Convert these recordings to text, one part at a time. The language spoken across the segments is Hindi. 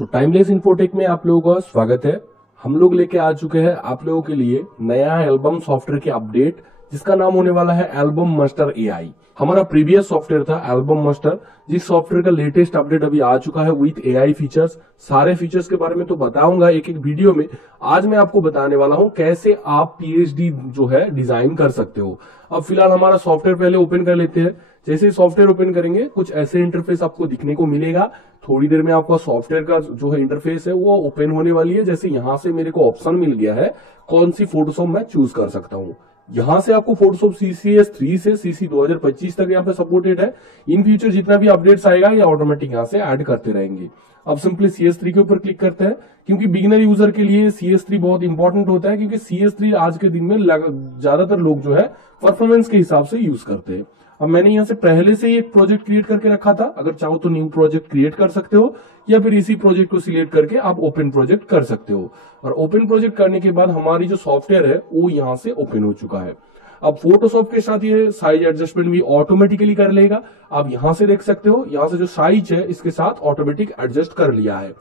टाइमलेस इन्फोटेक में आप लोगों का स्वागत है। हम लोग लेके आ चुके हैं आप लोगों के लिए नया एल्बम सॉफ्टवेयर की अपडेट, जिसका नाम होने वाला है एल्बम मास्टर एआई। हमारा प्रीवियस सॉफ्टवेयर था एल्बम मास्टर, जिस सॉफ्टवेयर का लेटेस्ट अपडेट अभी आ चुका है विथ एआई फीचर्स। सारे फीचर्स के बारे में तो बताऊंगा एक एक वीडियो में। आज मैं आपको बताने वाला हूं कैसे आप पीएचडी जो है डिजाइन कर सकते हो। अब फिलहाल हमारा सॉफ्टवेयर पहले ओपन कर लेते हैं। जैसे ही सॉफ्टवेयर ओपन करेंगे कुछ ऐसे इंटरफेस आपको दिखने को मिलेगा। थोड़ी देर में आपका सॉफ्टवेयर का जो है इंटरफेस है वो ओपन होने वाली है। जैसे यहाँ से मेरे को ऑप्शन मिल गया है कौन सी फोटोशॉप मैं चूज कर सकता हूँ। यहाँ से आपको फोटोशॉप CCS 3 से CC 2025 तक यहाँ पे सपोर्टेड है। इन फ्यूचर जितना भी अपडेट्स आएगा ये ऑटोमेटिक यहाँ से ऐड करते रहेंगे। अब सिंपली CS3 के ऊपर क्लिक करते हैं, क्योंकि बिगिनर यूजर के लिए CS3 बहुत इंपॉर्टेंट होता है, क्योंकि CS3 आज के दिन में ज्यादातर लोग जो है परफॉर्मेंस के हिसाब से यूज करते हैं। अब मैंने यहाँ से पहले से ही एक प्रोजेक्ट क्रिएट करके रखा था। अगर चाहो तो न्यू प्रोजेक्ट क्रिएट कर सकते हो, या फिर इसी प्रोजेक्ट को सिलेक्ट करके आप ओपन प्रोजेक्ट कर सकते हो। और ओपन प्रोजेक्ट करने के बाद हमारी जो सॉफ्टवेयर है वो यहाँ से ओपन हो चुका है। अब फोटोशॉप के साथ ये साइज एडजस्टमेंट भी ऑटोमेटिकली कर लेगा। आप यहां से देख सकते हो, यहां से जो साइज है इसके साथ ऑटोमेटिक एडजस्ट कर लिया है।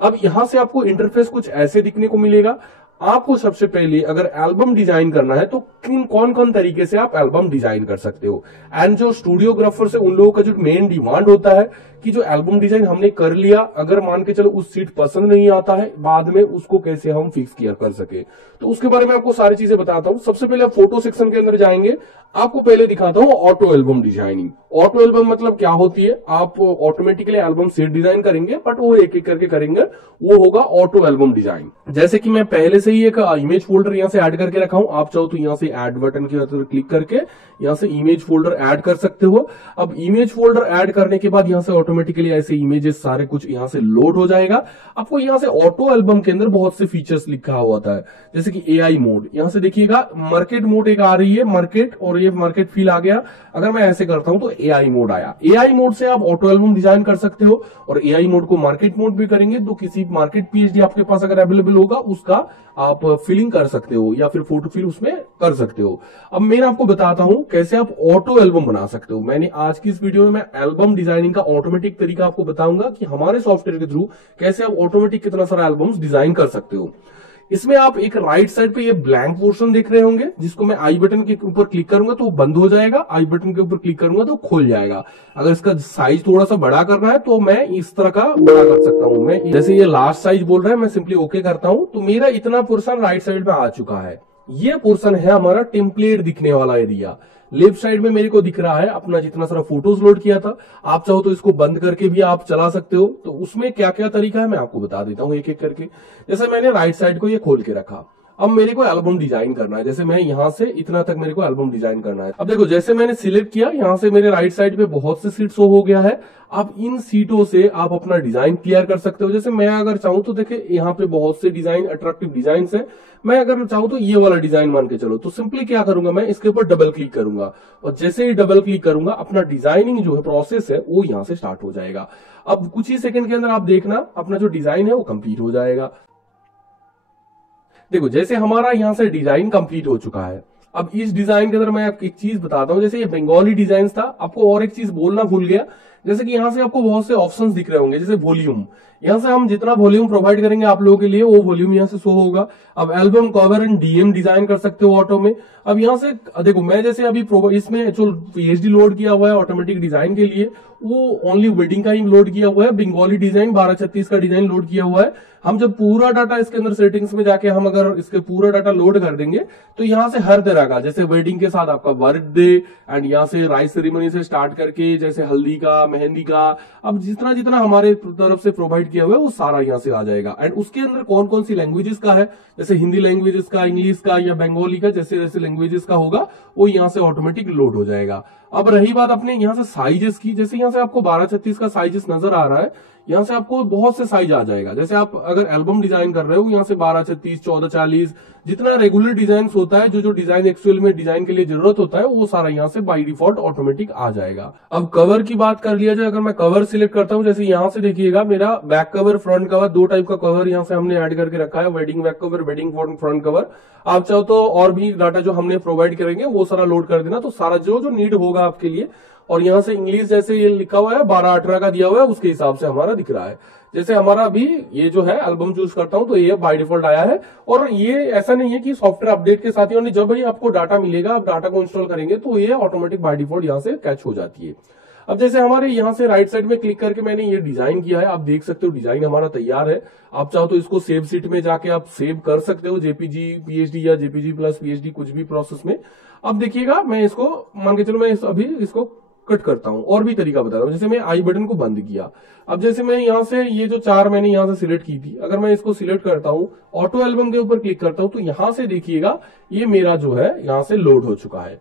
अब यहां से आपको इंटरफेस कुछ ऐसे दिखने को मिलेगा। आपको सबसे पहले अगर एल्बम डिजाइन करना है तो कौन कौन तरीके से आप एल्बम डिजाइन कर सकते हो। एंड जो स्टूडियोग्राफर से उन लोगों का जो मेन डिमांड होता है कि जो एल्बम डिजाइन हमने कर लिया, अगर मान के चलो उस सीट पसंद नहीं आता है, बाद में उसको कैसे हम फिक्स किया कर सके, तो उसके बारे में आपको सारी चीजें बताता हूं। सबसे पहले आप फोटो सेक्शन के अंदर जाएंगे। आपको पहले दिखाता हूं auto album designing. Auto album मतलब क्या होती है, आप ऑटोमेटिकली एल्बम सेट डिजाइन करेंगे, बट वो एक एक करके करेंगे, वो होगा ऑटो एल्बम डिजाइन। जैसे कि मैं पहले से ही एक इमेज फोल्डर यहाँ से ऐड करके रखा हूं। आप चाहो तो यहाँ से ऐड बटन के ऊपर क्लिक करके यहाँ से इमेज फोल्डर ऐड कर सकते हो। अब इमेज फोल्डर ऐड करने के बाद यहाँ से ऑटोमेटिकली ऐसे इमेजेस सारे कुछ यहाँ से लोड हो जाएगा। आपको यहाँ से ऑटो एल्बम के अंदर बहुत से फीचर्स लिखा हुआ था, जैसे कि एआई मोड। यहाँ से देखिएगा मार्केट मोड एक आ रही है, मार्केट, और ये मार्केट फील आ गया। अगर मैं ऐसे करता हूं तो एआई मोड आया। एआई मोड से आप ऑटो एल्बम डिजाइन कर सकते हो, और एआई मोड को मार्केट मोड भी करेंगे तो किसी मार्केट पीएचडी आपके पास अगर अवेलेबल होगा उसका आप फिलिंग कर सकते हो, या फिर फोटो फिल उसमें कर सकते हो। अब मैं आपको बताता हूं कैसे आप ऑटो एल्बम बना सकते हो। मैंने आज की इस वीडियो में मैं एल्बम डिजाइनिंग का ऑटोमेटिक तरीका आपको बताऊंगा कि हमारे सॉफ्टवेयर के थ्रू कैसे आप ऑटोमेटिक कितना सारा एल्बम्स डिजाइन कर सकते हो। इसमें आप एक राइट साइड पे ये ब्लैंक पोर्शन देख रहे होंगे, जिसको मैं आई बटन के ऊपर क्लिक करूंगा तो वो बंद हो जाएगा, आई बटन के ऊपर क्लिक करूंगा तो खोल जाएगा। अगर इसका साइज थोड़ा सा बड़ा करना है तो मैं इस तरह का बड़ा कर सकता हूं। मैं जैसे ये लास्ट साइज बोल रहा है, मैं सिंपली ओके करता हूं तो मेरा इतना पोर्शन राइट साइड में आ चुका है। ये पोर्शन है हमारा टेम्पलेट दिखने वाला एरिया। लेफ्ट साइड में मेरे को दिख रहा है अपना जितना सारा फोटोज लोड किया था। आप चाहो तो इसको बंद करके भी आप चला सकते हो। तो उसमें क्या क्या तरीका है मैं आपको बता देता हूं एक एक करके। जैसे मैंने राइट साइड को ये खोल के रखा। अब मेरे को एल्बम डिजाइन करना है, जैसे मैं यहां से इतना तक मेरे को एल्बम डिजाइन करना है। अब देखो जैसे मैंने सिलेक्ट किया, यहां से मेरे राइट साइड पे बहुत से सीट शो हो गया है। अब इन सीटों से आप अपना डिजाइन क्लियर कर सकते हो। जैसे मैं अगर चाहूं तो देखिए यहाँ पे बहुत से डिजाइन, अट्रैक्टिव डिजाइन है। मैं अगर चाहूं तो ये वाला डिजाइन मान के चलो, तो सिंपली क्या करूंगा, मैं इसके ऊपर डबल क्लिक करूंगा, और जैसे ही डबल क्लिक करूंगा अपना डिजाइनिंग जो है प्रोसेस है वो यहां से स्टार्ट हो जाएगा। अब कुछ ही सेकंड के अंदर आप देखना अपना जो डिजाइन है वो कंप्लीट हो जाएगा। देखो जैसे हमारा यहां से डिजाइन कंप्लीट हो चुका है। अब इस डिजाइन के अंदर मैं आपको एक चीज बताता हूं। जैसे ये बंगाली डिजाइन था, आपको और एक चीज बोलना भूल गया। जैसे कि यहाँ से आपको बहुत से ऑप्शंस दिख रहे होंगे, जैसे वॉल्यूम। यहाँ से हम जितना वॉल्यूम प्रोवाइड करेंगे आप लोगों के लिए वो वॉल्यूम यहाँ से शो होगा। अब album cover and DM design कर सकते हो ऑटो में। अब यहाँ से देखो मैं जैसे अभी इसमें जो पीएचडी लोड किया हुआ है ऑटोमेटिक डिजाइन के लिए, वो ओनली वेडिंग का ही लोड किया हुआ है। बंगाली डिजाइन 1236 का डिजाइन लोड किया हुआ है। हम जब पूरा डाटा इसके अंदर सेटिंग्स में जाके हम अगर इसके पूरा डाटा लोड कर देंगे तो यहाँ से हर तरह का, जैसे वेडिंग के साथ आपका बर्थडे, एंड यहाँ से राइस सेरेमनी से स्टार्ट करके जैसे हल्दी का, मेहंदी का, अब जितना जितना हमारे तरफ से प्रोवाइड किया हुआ है वो सारा यहाँ से आ जाएगा। एंड उसके अंदर कौन कौन सी लैंग्वेजेस का है, जैसे हिंदी लैंग्वेजेस का, इंग्लिश का या बंगाली का, जैसे जैसे लैंग्वेजेस का होगा वो यहाँ से ऑटोमेटिक लोड हो जाएगा। अब रही बात अपने यहाँ से साइजेस की, जैसे यहाँ से आपको 1236 का साइजेस नजर आ रहा है, यहाँ से आपको बहुत से साइज आ जाएगा। जैसे आप अगर एल्बम डिजाइन कर रहे हो यहाँ से 1236, 1440, जितना रेगुलर डिजाइन होता है, जो डिजाइन एक्चुअल में डिजाइन के लिए जरूरत होता है वो सारा यहाँ से बाय डिफॉल्ट ऑटोमेटिक आ जाएगा। अब कवर की बात कर लिया जाए, अगर मैं कवर सिलेक्ट करता हूँ, जैसे यहाँ से देखिएगा मेरा बैक कवर, फ्रंट कवर, दो टाइप का कवर यहाँ से हमने ऐड करके रखा है। Wedding back cover, wedding front cover. आप चाहो तो और भी डाटा जो हमने प्रोवाइड करेंगे वो सारा लोड कर देना, तो सारा जो नीड होगा आपके लिए और यहाँ से इंग्लिश जैसे ये लिखा हुआ है 12-18 का दिया हुआ है, उसके हिसाब से हमारा दिख रहा है। जैसे हमारा अभी ये जो है एल्बम चूज करता हूं तो ये बाय डिफॉल्ट आया है। और ये ऐसा नहीं है कि सॉफ्टवेयर अपडेट के साथ ही जब भी आपको डाटा मिलेगा, आप डाटा को इंस्टॉल करेंगे तो ये ऑटोमेटिक बाय डिफॉल्ट यहाँ से कैच हो जाती है। अब जैसे हमारे यहाँ से राइट साइड में क्लिक करके मैंने ये डिजाइन किया है, आप देख सकते हो डिजाइन हमारा तैयार है। आप चाहो तो इसको सेव सीट में जाके आप सेव कर सकते हो, जेपीजी पीएचडी या जेपीजी प्लस पीएचडी कुछ भी प्रोसेस में। अब देखिएगा मैं इसको मान के चलो मैं अभी इसको कट करता हूं, और भी तरीका बता रहा हूं। जैसे मैं आई बटन को बंद किया, अब जैसे मैं यहाँ से ये जो 4 मैंने यहाँ से सिलेक्ट की थी, अगर मैं इसको सिलेक्ट करता हूं, ऑटो एल्बम के ऊपर क्लिक करता हूं तो यहाँ से देखिएगा ये मेरा जो है यहाँ से लोड हो चुका है।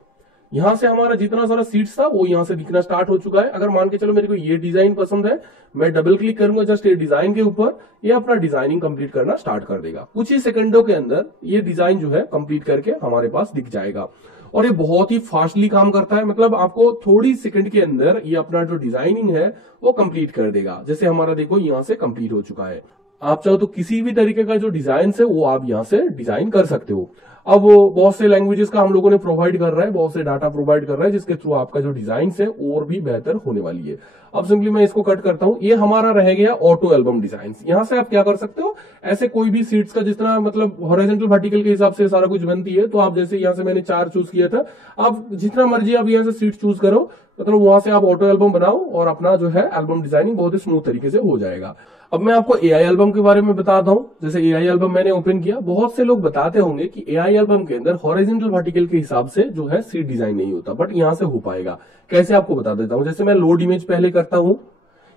यहाँ से हमारा जितना सारा सीट्स था वो यहाँ से दिखना स्टार्ट हो चुका है। अगर मान के चलो मेरे को ये डिजाइन पसंद है, मैं डबल क्लिक करूंगा जस्ट ये डिजाइन के ऊपर, ये अपना डिजाइनिंग कंप्लीट करना स्टार्ट कर देगा। कुछ ही सेकंडों के अंदर ये डिजाइन जो है कंप्लीट करके हमारे पास दिख जाएगा। और ये बहुत ही फास्टली काम करता है, मतलब आपको थोड़ी सेकंड के अंदर ये अपना जो डिजाइनिंग है वो कंप्लीट कर देगा। जैसे हमारा देखो यहाँ से कंप्लीट हो चुका है। आप चाहो तो किसी भी तरीके का जो डिजाइन है वो आप यहाँ से डिजाइन कर सकते हो। अब बहुत से लैंग्वेजेस का हम लोगों ने प्रोवाइड कर रहा है, बहुत से डाटा प्रोवाइड कर रहा है, जिसके थ्रू आपका जो डिजाइन है और भी बेहतर होने वाली है। अब सिंपली मैं इसको कट करता हूं, ये हमारा रह गया ऑटो एल्बम डिजाइन। यहां से आप क्या कर सकते हो, ऐसे कोई भी सीट्स का जितना मतलब हॉरिजॉन्टल वर्टिकल के हिसाब से सारा कुछ बनती है, तो आप जैसे यहां से मैंने 4 चूज किया था, आप जितना मर्जी आप यहां से सीट चूज करो, मतलब वहां से आप ऑटो एल्बम बनाओ और अपना जो है एल्बम डिजाइनिंग बहुत ही स्मूथ तरीके से हो जाएगा। अब मैं आपको एआई एल्बम के बारे में बताता हूं। जैसे एआई एल्बम मैंने ओपन किया, बहुत से लोग बताते होंगे कि एआई एल्बम के अंदर हॉरिजॉन्टल वर्टिकल के हिसाब से जो है सीट डिजाइन नहीं होता, बट यहां से हो पाएगा। कैसे आपको बता देता हूं। जैसे मैं लोड इमेज पहले करता हूं,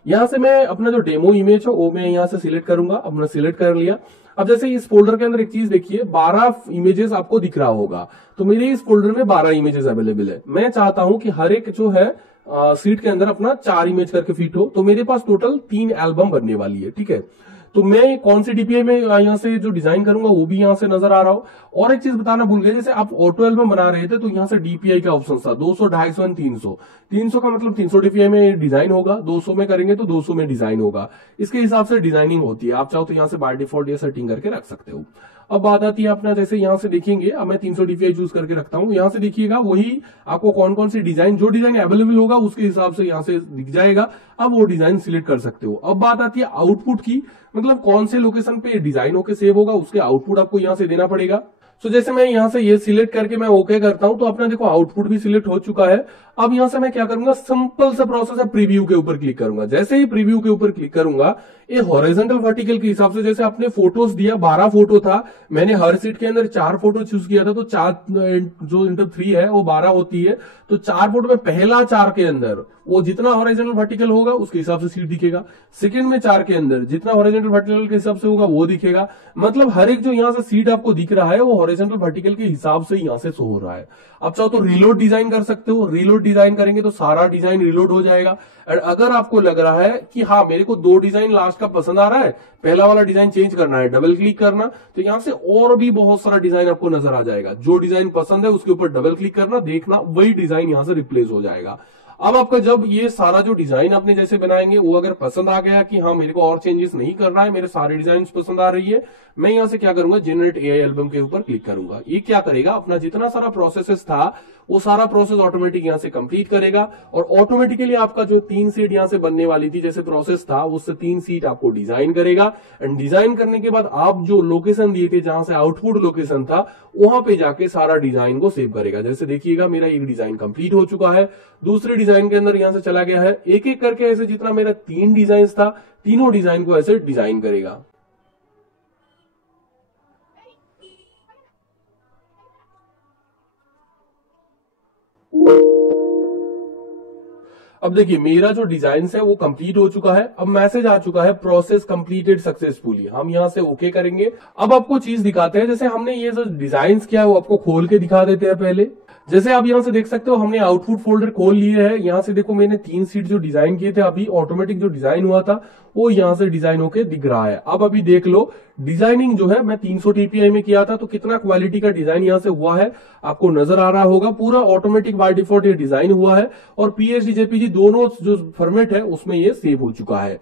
यहां से मैं अपना जो डेमो इमेज है वो मैं यहां से सिलेक्ट करूंगा। अपना सिलेक्ट कर लिया। अब जैसे इस फोल्डर के अंदर एक चीज देखिए, 12 इमेजेस आपको दिख रहा होगा, तो मेरे इस फोल्डर में 12 इमेजेस अवेलेबल है। मैं चाहता हूं कि हर एक जो है सीट के अंदर अपना 4 इमेज करके फिट हो, तो मेरे पास टोटल 3 एल्बम बनने वाली है। ठीक है, तो मैं कौन सी डीपीआई में यहाँ से जो डिजाइन करूंगा वो भी यहाँ से नजर आ रहा हो। और एक चीज बताना भूल गया, जैसे आप ऑटो एल्बम बना रहे थे तो यहाँ से डीपीआई का ऑप्शन था 200, 250, 300। 300 का मतलब 300 डीपीआई में डिजाइन होगा, 200 में करेंगे तो 200 में डिजाइन होगा। इसके हिसाब से डिजाइनिंग होती है। आप चाहो तो यहाँ से बाय डिफॉल्ट ये सेटिंग करके रख सकते हो। अब बात आती है अपना, जैसे यहाँ से देखेंगे, अब मैं 300 डीपीआई चूज करके रखता हूँ। यहाँ से देखिएगा वही आपको कौन कौन सी डिजाइन, जो डिजाइन अवेलेबल होगा उसके हिसाब से यहाँ से दिख जाएगा। अब वो डिजाइन सिलेक्ट कर सकते हो। अब बात आती है आउटपुट की, मतलब कौन से लोकेशन पे डिजाइन होकर सेव होगा, उसके आउटपुट आपको यहाँ से देना पड़ेगा। तो जैसे मैं यहाँ से ये सिलेक्ट करके मैं ओके करता हूं, तो अपना देखो आउटपुट भी सिलेक्ट हो चुका है। अब यहाँ से मैं क्या करूंगा, सिंपल सा प्रोसेस है, प्रीव्यू के ऊपर क्लिक करूंगा। जैसे ही प्रीव्यू के ऊपर क्लिक करूंगा, ये हॉरिजॉन्टल वर्टिकल के हिसाब से, जैसे आपने फोटोज दिया 12 फोटो था, मैंने हर सीट के अंदर 4 फोटो चूज किया था, तो 4 जो इंटू 3 है वो 12 होती है। तो 4 फोटो में पहला 4 के अंदर वो जितना हॉरिजॉन्टल वर्टिकल होगा उसके हिसाब से सीट दिखेगा। सेकंड में 4 के अंदर जितना हॉरिजॉन्टल वर्टिकल के हिसाब से होगा वो दिखेगा। मतलब हर एक जो यहाँ से सीट आपको दिख रहा है वो हॉरिजॉन्टल वर्टिकल के हिसाब से यहाँ से शो हो रहा है। अब चाहो तो रीलोड डिजाइन कर सकते हो। रीलोड डिजाइन करेंगे तो सारा डिजाइन रीलोड हो जाएगा। और अगर आपको लग रहा है कि हाँ मेरे को 2 डिजाइन लास्ट का पसंद आ रहा है, पहला वाला डिजाइन चेंज करना है, डबल क्लिक करना, तो यहाँ से और भी बहुत सारा डिजाइन आपको नजर आ जाएगा। जो डिजाइन पसंद है उसके ऊपर डबल क्लिक करना, देखना वही डिजाइन यहाँ से रिप्लेस हो जाएगा। अब आपका जब ये सारा जो डिजाइन आपने जैसे बनाएंगे वो अगर पसंद आ गया कि हाँ मेरे को और चेंजेस नहीं करना है, मेरे सारे डिजाइन पसंद आ रही है, मैं यहाँ से क्या करूंगा, जनरेट एआई एल्बम के ऊपर क्लिक करूंगा। ये क्या करेगा, अपना जितना सारा प्रोसेस था वो सारा प्रोसेस ऑटोमेटिक यहाँ से कंप्लीट करेगा। और ऑटोमेटिकली आपका जो 3 सीट यहाँ से बनने वाली थी, जैसे प्रोसेस था, उससे 3 सीट आपको डिजाइन करेगा। एंड डिजाइन करने के बाद आप जो लोकेशन दिए थे, जहां से आउटपुट लोकेशन था, वहां पे जाके सारा डिजाइन को सेव करेगा। जैसे देखिएगा मेरा एक डिजाइन कंप्लीट हो चुका है, दूसरे डिजाइन के अंदर यहां से चला गया है। एक एक करके ऐसे जितना मेरा 3 डिजाइन था, तीनों डिजाइन को ऐसे डिजाइन करेगा। अब देखिए मेरा जो डिजाइन है वो कंप्लीट हो चुका है। अब मैसेज आ चुका है, प्रोसेस कंप्लीटेड सक्सेसफुली। हम यहां से ओके करेंगे। अब आपको चीज दिखाते हैं, जैसे हमने ये जो डिजाइन किया है वो आपको खोल के दिखा देते हैं पहले। जैसे आप यहां से देख सकते हो, हमने आउटपुट फोल्डर खोल लिए है। यहां से देखो मैंने 3 सीट जो डिजाइन किए थे, अभी ऑटोमेटिक जो डिजाइन हुआ था वो यहां से डिजाइन होके दिख रहा है। अब अभी देख लो डिजाइनिंग जो है मैं 300 टीपीआई में किया था, तो कितना क्वालिटी का डिजाइन यहां से हुआ है आपको नजर आ रहा होगा। पूरा ऑटोमेटिक बाय डिफॉल्ट ये डिजाइन हुआ है और पीएचडी जेपीजी दोनों जो फॉर्मेट है उसमें ये सेव हो चुका है।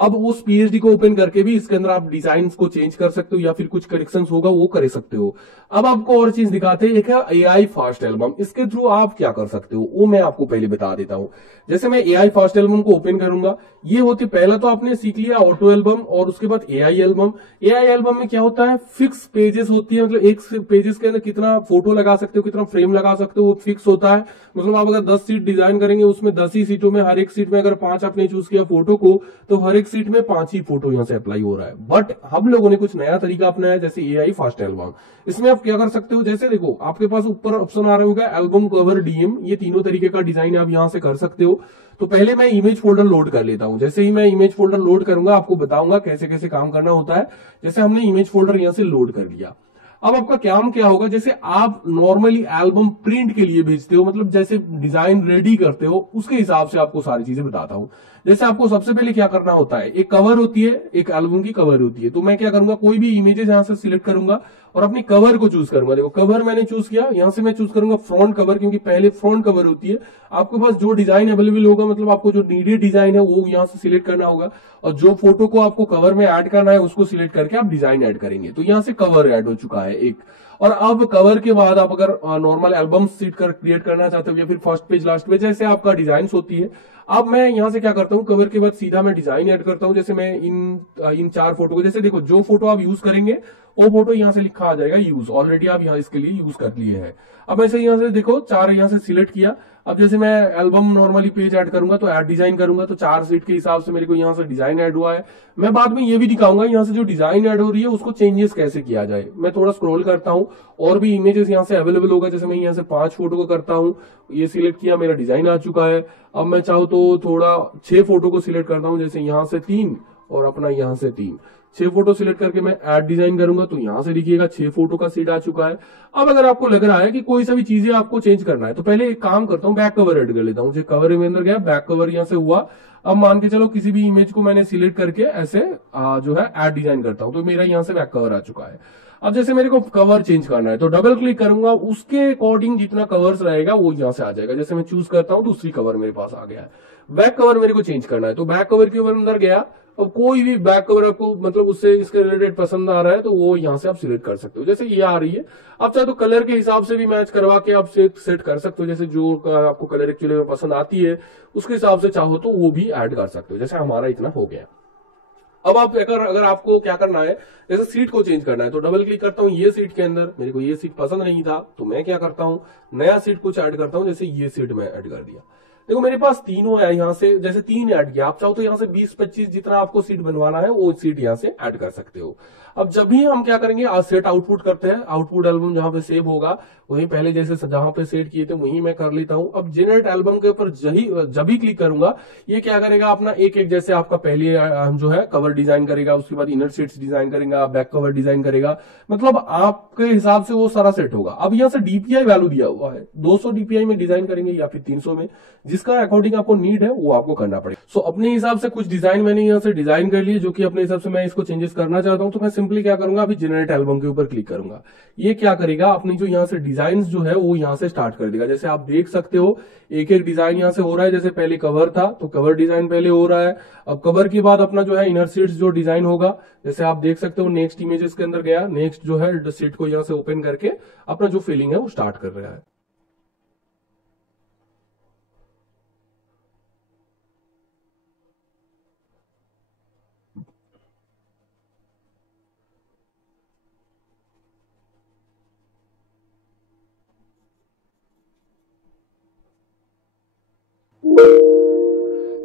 अब उस पीएचडी को ओपन करके भी इसके अंदर आप डिजाइन को चेंज कर सकते हो या फिर कुछ करेक्शन होगा वो कर सकते हो। अब आपको और चीज दिखाते हैं, एक है एआई फास्ट एल्बम। इसके थ्रू आप क्या कर सकते हो वो मैं आपको पहले बता देता हूं। जैसे मैं एआई फास्ट एल्बम को ओपन करूंगा, ये होती पहला तो आपने सीख लिया ऑटो एल्बम और उसके बाद एआई एल्बम। एआई एल्बम में क्या होता है, फिक्स पेजेस होती है, मतलब एक पेजेस के अंदर कितना फोटो लगा सकते हो, कितना फ्रेम लगा सकते हो वो फिक्स होता है। मतलब आप अगर 10 सीट डिजाइन करेंगे उसमें 10 ही सीटों में, हर एक सीट में अगर 5 आपने चूज किया फोटो को, तो हर एक सीट में 5 ही फोटो यहां से अप्लाई हो रहा है। बट हम लोगों ने कुछ नया तरीका अपनाया, जैसे एआई फास्ट एल्बम। इसमें आप क्या कर सकते हो, जैसे देखो आपके पास ऊपर ऑप्शन आ रहा होगा एल्बम कवर डीएम, ये तीनों तरीके का डिजाइन आप यहां से कर सकते हो। तो पहले मैं इमेज फोल्डर लोड कर लेता हूं। जैसे ही मैं इमेज फोल्डर लोड करूंगा आपको बताऊंगा कैसे कैसे काम करना होता है। जैसे हमने इमेज फोल्डर यहां से लोड कर लिया, अब आपका काम क्या होगा, जैसे आप नॉर्मली एल्बम प्रिंट के लिए भेजते हो, मतलब जैसे डिजाइन रेडी करते हो उसके हिसाब से आपको सारी चीजें बताता हूं। जैसे आपको सबसे पहले क्या करना होता है, एक कवर होती है, एक एल्बम की कवर होती है। तो मैं क्या करूंगा, कोई भी इमेजेस यहां से सिलेक्ट करूंगा और अपनी कवर को चूज करूंगा। देखो कवर मैंने चूज किया, यहां से मैं चूज करूंगा फ्रंट कवर, क्योंकि पहले फ्रंट कवर होती है। आपके पास जो डिजाइन अवेलेबल होगा, मतलब आपको जो नीडेड डिजाइन है वो यहां से सिलेक्ट करना होगा, और जो फोटो को आपको कवर में ऐड करना है उसको सिलेक्ट करके आप डिजाइन ऐड करेंगे। तो यहां से कवर ऐड हो चुका है एक। और अब कवर के बाद आप अगर नॉर्मल एल्बम सीट कर क्रिएट करना चाहते हो या फिर फर्स्ट पेज लास्ट पेज जैसे आपका डिजाइन होती है, अब मैं यहां से क्या करता हूं, कवर के बाद सीधा मैं डिजाइन ऐड करता हूं। जैसे मैं इन 4 फोटो को, जैसे देखो जो फोटो आप यूज करेंगे वो फोटो यहां से लिखा आ जाएगा यूज, ऑलरेडी आप यहां इसके लिए यूज कर लिए हैं। अब ऐसे यहां से देखो 4 यहां से सिलेक्ट किया। अब जैसे मैं एल्बम नॉर्मली पेज ऐड करूंगा तो ऐड डिजाइन करूंगा, तो 4 सीट के हिसाब से मेरे को यहां से डिजाइन ऐड हुआ है। मैं बाद में ये भी दिखाऊंगा यहां से जो डिजाइन ऐड हो रही है उसको चेंजेस कैसे किया जाए। मैं थोड़ा स्क्रॉल करता हूं और भी इमेजेस यहां से अवेलेबल होगा। जैसे मैं यहां से 5 फोटो को करता हूं, ये सिलेक्ट किया, मेरा डिजाइन आ चुका है। अब मैं चाहूं तो थोड़ा 6 फोटो को सिलेक्ट करता हूं, जैसे यहां से 3 और अपना यहां से 3, 6 फोटो सिलेक्ट करके मैं ऐड डिजाइन करूंगा, तो यहां से देखिएगा 6 फोटो का सीट आ चुका है। अब अगर आपको लग रहा है कि कोई सा भी चीजें आपको चेंज करना है, तो पहले एक काम करता हूं, बैक कवर ऐड कर लेता हूं। जो कवर में अंदर गया, बैक कवर यहां से हुआ। अब मान के चलो किसी भी इमेज को मैंने सिलेक्ट करके ऐसे जो है ऐड डिजाइन करता हूं, तो मेरा यहां से बैक कवर आ चुका है। अब जैसे मेरे को कवर चेंज करना है तो डबल क्लिक करूंगा, उसके अकॉर्डिंग जितना कवर्स रहेगा वो यहां से आ जाएगा। जैसे मैं चूज करता हूं दूसरी कवर मेरे पास आ गया है। बैक कवर मेरे को चेंज करना है तो बैक कवर के अंदर गया। अब कोई भी बैक कवर आपको मतलब उससे इसके रिलेटेड पसंद आ रहा है तो वो यहां से आप सिलेक्ट कर सकते हो। जैसे ये आ रही है, आप चाहे तो कलर के हिसाब से भी मैच करवा के आप सेट कर सकते हो। जैसे जो आपको कलर एक्चुअली में पसंद आती है उसके हिसाब से चाहो तो वो भी ऐड कर सकते हो। जैसे हमारा इतना हो गया। अब आप अगर आपको क्या करना है, जैसे सीट को चेंज करना है तो डबल क्लिक करता हूं ये सीट के अंदर। मेरे को ये सीट पसंद नहीं था तो मैं क्या करता हूं, नया सीट कुछ ऐड करता हूं। जैसे ये सीट मैं ऐड कर दिया। देखो मेरे पास तीनों है, यहां से जैसे 3 ऐड किया। आप चाहो तो यहां से 20-25 जितना आपको सीट बनवाना है वो सीट यहां से ऐड कर सकते हो। अब जब भी हम क्या करेंगे, सेट आउटपुट करते हैं, आउटपुट एल्बम जहां पे सेव होगा वहीं पहले जैसे जहां पे सेट किए थे वहीं मैं कर लेता हूं। अब जेनरेट एल्बम के ऊपर जब भी क्लिक करूंगा ये क्या करेगा, अपना एक एक जैसे आपका पहले जो है कवर डिजाइन करेगा, उसके बाद इनर सीट्स डिजाइन करेगा, बैक कवर डिजाइन करेगा, मतलब आपके हिसाब से वो सारा सेट होगा। अब यहां से डीपीआई वैल्यू दिया हुआ है, 200 डीपीआई में डिजाइन करेंगे या फिर 300 में, जिसका अकॉर्डिंग आपको नीड है वो आपको करना पड़ेगा। सो अपने हिसाब से कुछ डिजाइन मैंने यहाँ से डिजाइन कर लिए जो कि अपने हिसाब से मैं इसको चेंजेस करना चाहता हूं। तो मैं सिंपली क्या करूंगा, अभी जनरेट एल्बम के ऊपर क्लिक करूंगा। ये क्या करेगा, अपनी जो यहाँ से डिजाइन जो है वो यहाँ से स्टार्ट कर देगा। जैसे आप देख सकते हो एक एक डिजाइन यहाँ से हो रहा है। जैसे पहले कवर था तो कवर डिजाइन पहले हो रहा है। अब कवर के बाद अपना जो है इनर सीट्स जो डिजाइन होगा, जैसे आप देख सकते हो नेक्स्ट इमेजेस के अंदर गया, नेक्स्ट जो है सीट को यहाँ से ओपन करके अपना जो फिलिंग है वो स्टार्ट कर रहा है।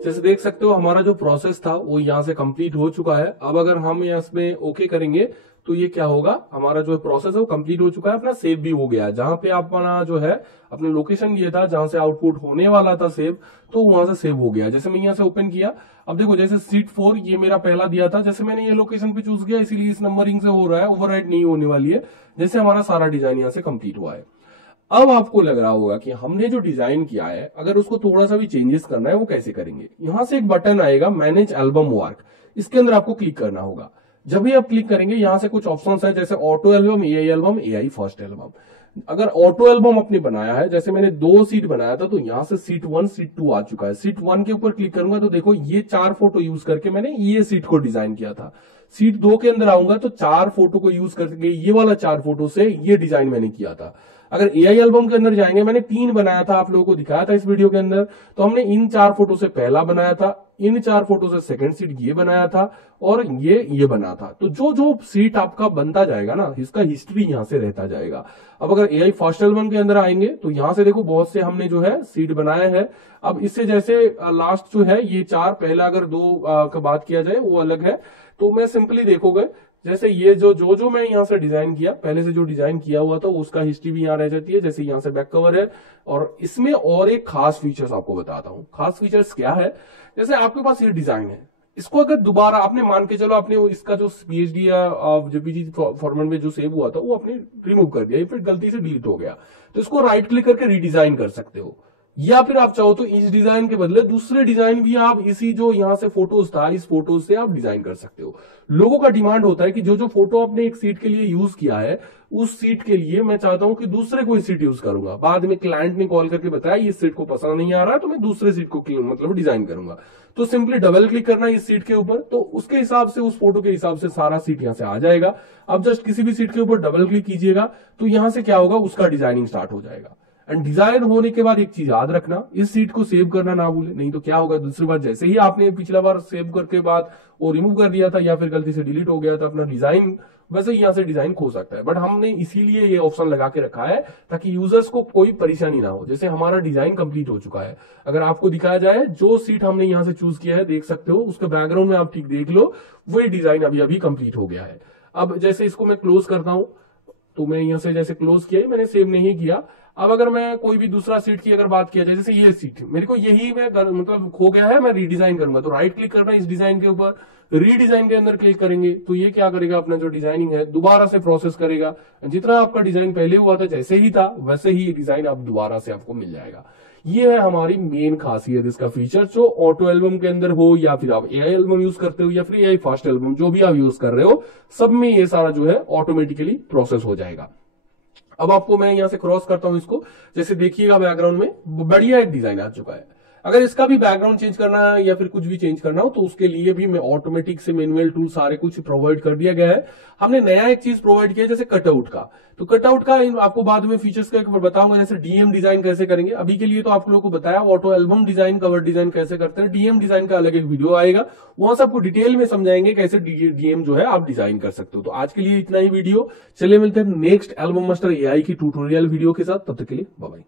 जैसे देख सकते हो हमारा जो प्रोसेस था वो यहाँ से कंप्लीट हो चुका है। अब अगर हम इसमें ओके करेंगे तो ये क्या होगा, हमारा जो प्रोसेस है वो कंप्लीट हो चुका है, अपना सेव भी हो गया है। जहां पे अपना जो है अपने लोकेशन दिया था जहां से आउटपुट होने वाला था सेव, तो वहां से सेव हो गया। जैसे मैं यहाँ से ओपन किया, अब देखो जैसे सीट 4 ये मेरा पहला दिया था, जैसे मैंने ये लोकेशन पे चूज किया इसीलिए इस नंबरिंग से हो रहा है, ओवरराइड नहीं होने वाली है। जैसे हमारा सारा डिजाइन यहाँ से कंप्लीट हुआ है। अब आपको लग रहा होगा कि हमने जो डिजाइन किया है अगर उसको थोड़ा सा भी चेंजेस करना है वो कैसे करेंगे। यहां से एक बटन आएगा मैनेज एल्बम वर्क, इसके अंदर आपको क्लिक करना होगा। जब भी आप क्लिक करेंगे यहां से कुछ ऑप्शंस है, जैसे auto album, AI album, AI first album. अगर ऑटो एल्बम आपने बनाया है, जैसे मैंने 2 सीट बनाया था, तो यहाँ से सीट 1 सीट 2 आ चुका है। सीट 1 के ऊपर क्लिक करूंगा तो देखो ये 4 फोटो यूज करके मैंने ये सीट को डिजाइन किया था। सीट 2 के अंदर आऊंगा तो 4 फोटो को यूज करके ये वाला 4 फोटो से ये डिजाइन मैंने किया था। अगर एआई एल्बम के अंदर जाएंगे, मैंने 3 बनाया था, आप लोगों को दिखाया था इस वीडियो के अंदर। तो हमने इन 4 फोटो से पहला बनाया था, इन 4 फोटो से सेकंड सीट ये बनाया था, और ये बना था। तो जो जो सीट आपका बनता जाएगा ना, इसका हिस्ट्री यहां से रहता जाएगा। अब अगर एआई फर्स्ट एल्बम के अंदर आएंगे तो यहां से देखो बहुत से हमने जो है सीट बनाए हैं। अब इससे जैसे लास्ट जो है ये 4, पहला अगर 2 का बात किया जाए वो अलग है। तो मैं सिंपली देखोगे, जैसे ये जो मैं यहाँ से डिजाइन किया, पहले से जो डिजाइन किया हुआ था उसका हिस्ट्री भी यहाँ रह जाती है। जैसे यहाँ से बैक कवर है, और इसमें और एक खास फीचर्स आपको बताता हूँ। खास फीचर्स क्या है, जैसे आपके पास ये डिजाइन है, इसको अगर दोबारा आपने मान के चलो, आपने इसका जो पीएचडी या जेपीजी फॉर्मेट में जो सेव हुआ था वो आपने रिमूव कर दिया, या फिर गलती से डिलीट हो गया, तो इसको राइट क्लिक करके रीडिजाइन कर सकते हो। या फिर आप चाहो तो इस डिजाइन के बदले दूसरे डिजाइन भी आप इसी जो यहां से फोटोज था, इस फोटोज से आप डिजाइन कर सकते हो। लोगों का डिमांड होता है कि जो जो फोटो आपने एक सीट के लिए यूज किया है, उस सीट के लिए मैं चाहता हूं कि दूसरे कोई सीट यूज करूंगा। बाद में क्लाइंट ने कॉल करके बताया ये सीट को पसंद नहीं आ रहा है, तो मैं दूसरे सीट को मतलब डिजाइन करूंगा। तो सिंपली डबल क्लिक करना इस सीट के ऊपर, तो उसके हिसाब से, उस फोटो के हिसाब से सारा सीट यहां से आ जाएगा। अब जस्ट किसी भी सीट के ऊपर डबल क्लिक कीजिएगा तो यहां से क्या होगा, उसका डिजाइनिंग स्टार्ट हो जाएगा। एंड डिजाइन होने के बाद एक चीज याद रखना, इस सीट को सेव करना ना भूले, नहीं तो क्या होगा, दूसरी बार जैसे ही आपने पिछला बार सेव करके बाद वो रिमूव कर दिया था या फिर गलती से डिलीट हो गया था अपना डिजाइन, वैसे ही यहां से डिजाइन खो सकता है। बट हमने इसीलिए ये ऑप्शन लगा के रखा है ताकि यूजर्स को कोई परेशानी ना हो। जैसे हमारा डिजाइन कंप्लीट हो चुका है, अगर आपको दिखाया जाए जो सीट हमने यहां से चूज किया है, देख सकते हो उसके बैकग्राउंड में आप ठीक देख लो, वही डिजाइन अभी अभी कंप्लीट हो गया है। अब जैसे इसको मैं क्लोज करता हूं, तो मैं यहां से जैसे क्लोज किया, मैंने सेव नहीं किया। अब अगर मैं कोई भी दूसरा सीट की अगर बात किया जाए, जैसे ये सीट मेरे को यही मैं मतलब खो गया है, मैं रीडिजाइन करूंगा, तो राइट क्लिक करना इस डिजाइन के ऊपर, रीडिजाइन के अंदर क्लिक करेंगे तो ये क्या करेगा, अपना जो डिजाइनिंग है दोबारा से प्रोसेस करेगा। जितना आपका डिजाइन पहले हुआ था जैसे ही था वैसे ही डिजाइन अब दोबारा से आपको मिल जाएगा। ये है हमारी मेन खासियत इसका फीचर, जो ऑटो एल्बम के अंदर हो या फिर आप एआई एल्बम यूज करते हो या फिर एआई फास्ट एल्बम, जो भी आप यूज कर रहे हो, सब में ये सारा जो है ऑटोमेटिकली प्रोसेस हो जाएगा। अब आपको मैं यहां से क्रॉस करता हूं इसको, जैसे देखिएगा बैकग्राउंड में बढ़िया एक डिजाइन आ चुका है। अगर इसका भी बैकग्राउंड चेंज करना है या फिर कुछ भी चेंज करना हो तो उसके लिए भी मैं ऑटोमेटिक से मैनुअल टूल सारे कुछ प्रोवाइड कर दिया गया है। हमने नया एक चीज प्रोवाइड किया जैसे कटआउट का, तो कटआउट का आपको बाद में फीचर्स का बताऊंगा, जैसे डीएम डिजाइन कैसे करेंगे। अभी के लिए तो आप लोगों को बताया auto album design, cover design कैसे करते हैं। डीएम डिजाइन का अलग एक वीडियो आएगा, वहां से आपको डिटेल में समझाएंगे कैसे डीएम जो है आप डिजाइन कर सकते हो। तो आज के लिए इतना ही वीडियो, चलिए मिलते हैं नेक्स्ट एल्बम मास्टर एआई की ट्यूटोरियल वीडियो के साथ, तब तक के लिए बाय बाय।